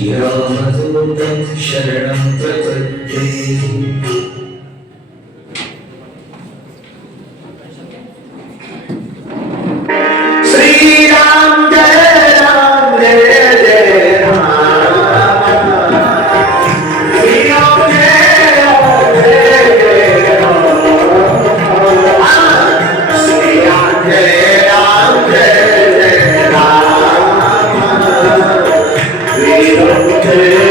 श्रीरामदूतं शरणं प्रपद्ये श्रीराम जय Deus.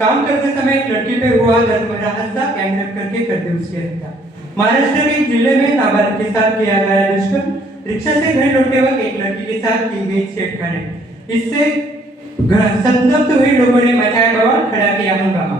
काम करते समय एक लड़की पे हुआ दर्द हादसा कैमरेप करके कर दी उसकी हत्या महाराष्ट्र के एक ज़िले में नाबालिग के साथ किया गया दुष्कर्म। रिक्शा से घर लौटते वक्त एक लड़की के साथ की गई छेड़खानी। इससे संतप्त हुए लोगों ने मचाया बवाल खड़ा किया हंगामा।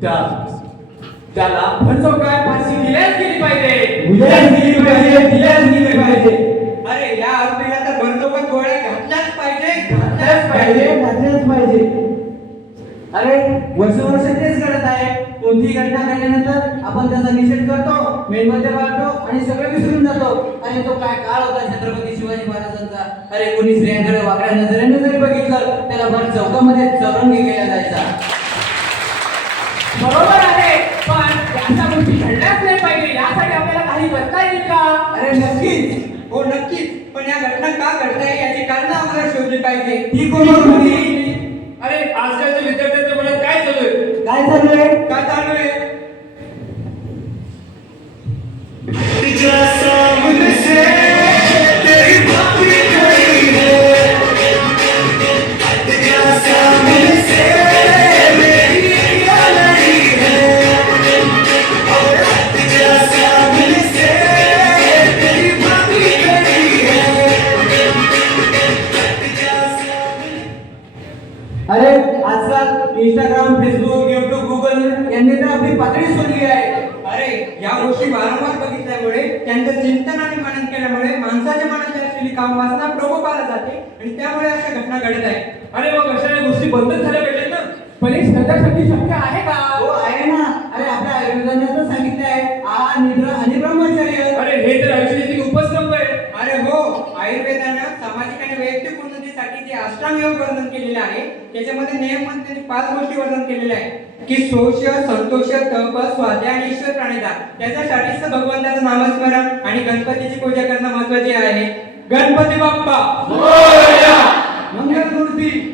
त्या त्याला काय फाशी दिल्याच गेली पाहिजे. दिल्याच गेली पाहिजे दिल्याच गेली पाहिजे. अरे या आरोपीला तर बंदोबस्त गोळ्या घातल्याच पाहिजे घातल्याच पाहिजे. घातल्याच पाहिजे. अरे वर्ष वर्ष तेच घडत आहे. कोणतीही घटना घडल्यानंतर आपण त्याचा निषेध करतो मेणबत्त्या पाळतो आणि सगळं विसरून जातो. आणि तो काय काळ होता छत्रपती शिवाजी महाराजांचा? अरे कोणी स्त्रियांकडे वाकड्या नजरेने जरी बघितलं त्याला भर चौकामध्ये चौरंगी केला बरोबर आहे. पण अशा गोष्टी घडल्याच नाही पाहिजे. यासाठी आपल्याला काही करता येईल का? अरे नक्कीच. हो नक्कीच. पण या घटना का घडताय याची कारण आम्हाला शोधली पाहिजे. ती कोणी होती? अरे आजकालच्या विद्यार्थ्यांच्या मनात काय चालू आहे? काय चालू आहे? इंस्टाग्राम फेसबुक युट्यूब गुगल यांनी तर आपली पातळी शोधली आहे. अरे या गोष्टी वारंवार बघितल्यामुळे त्यांचं चिंतन आणि मनन केल्यामुळे माणसाच्या मनात असलेली काम वासना प्रकोपाला जाते आणि त्यामुळे अशा घटना घडत आहेत. अरे मग अशा या गोष्टी बंदच झाल्या पाहिजेत ना? पण हे शक्य आहे का? हो आहे ना. अरे आपल्या आयुर्वेदाने तर सांगितलं आहे. आहार निद्रा आणि ब्रह्मचर्य. अरे हे तर आयुष्याचे उपस्तंभ आहे अरे हो आयुर्वेदानं सामाजिक आणि वैयक्तिक उन्नतीसाठी जे अष्टांग योग वर्णन केलेलं आहे त्याच्यामध्ये नियम त्यांनी पाच गोष्टी वर्णन केलेल्या आहेत. की शोष संतोष तप स्वाध्याय आणि ईश्वर प्राणिधान त्याच्यासाठीच भगवंताचं नामस्मरण आणि गणपतीची पूजा करणं महत्त्वाचे आहे. गणपती बाप्पा! मंगलमूर्ती!